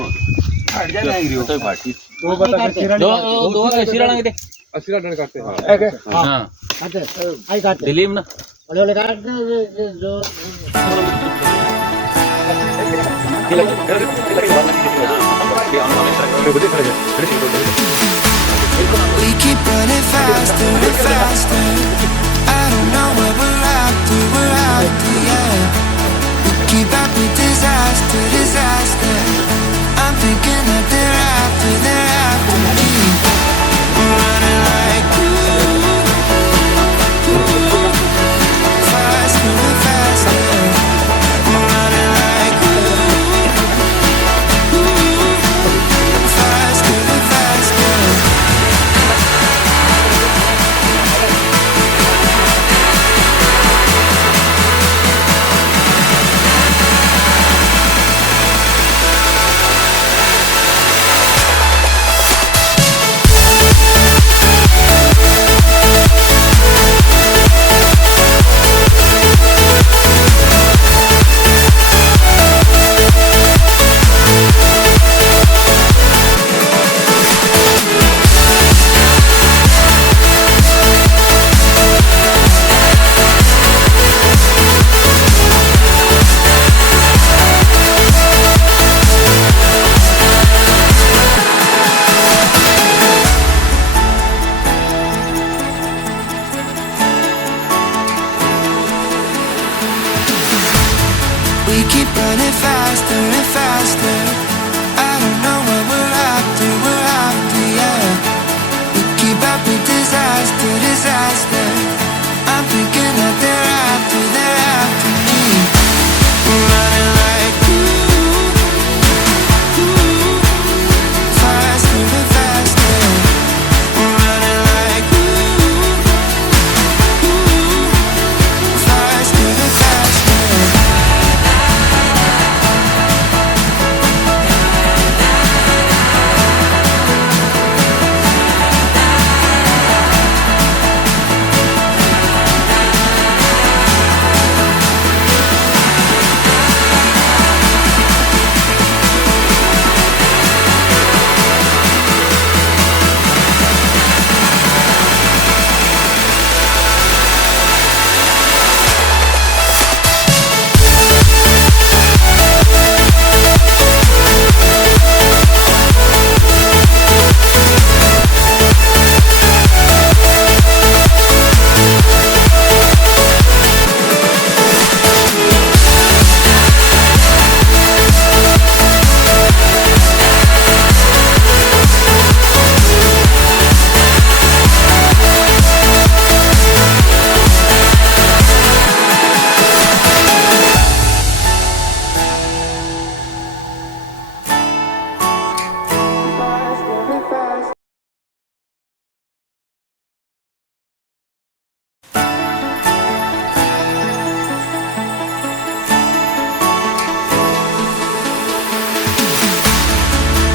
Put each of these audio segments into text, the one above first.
हट जाना है तो फाटी दो बता दो सिराणा किती 80 रन काटते हां काटे आई काटे दिलीप ना वाले वाले काट जो We keep running faster and faster. I don't know where we're after, yeah. We keep up with disaster, disaster. I'm thinking that they're after me. We're running like faster and faster. We're running like faster and faster. We keep running faster and faster. I don't know what we're after, yeah. We keep up with disaster, disaster. I'm thinking that they're after me. We're running like faster and faster. We're running like faster and faster.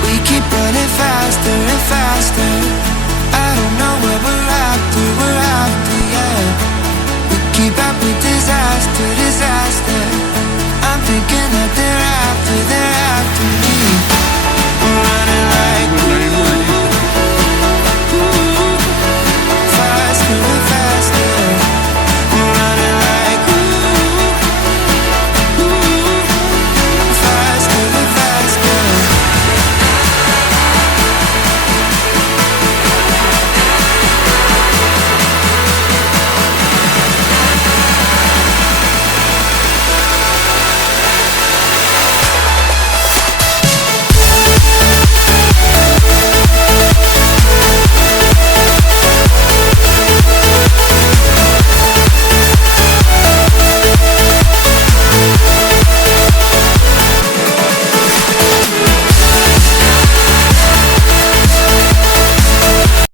We keep running faster and faster. I don't know where we're after, yeah. We keep up with disaster, disaster. I'm thinking that they're after me.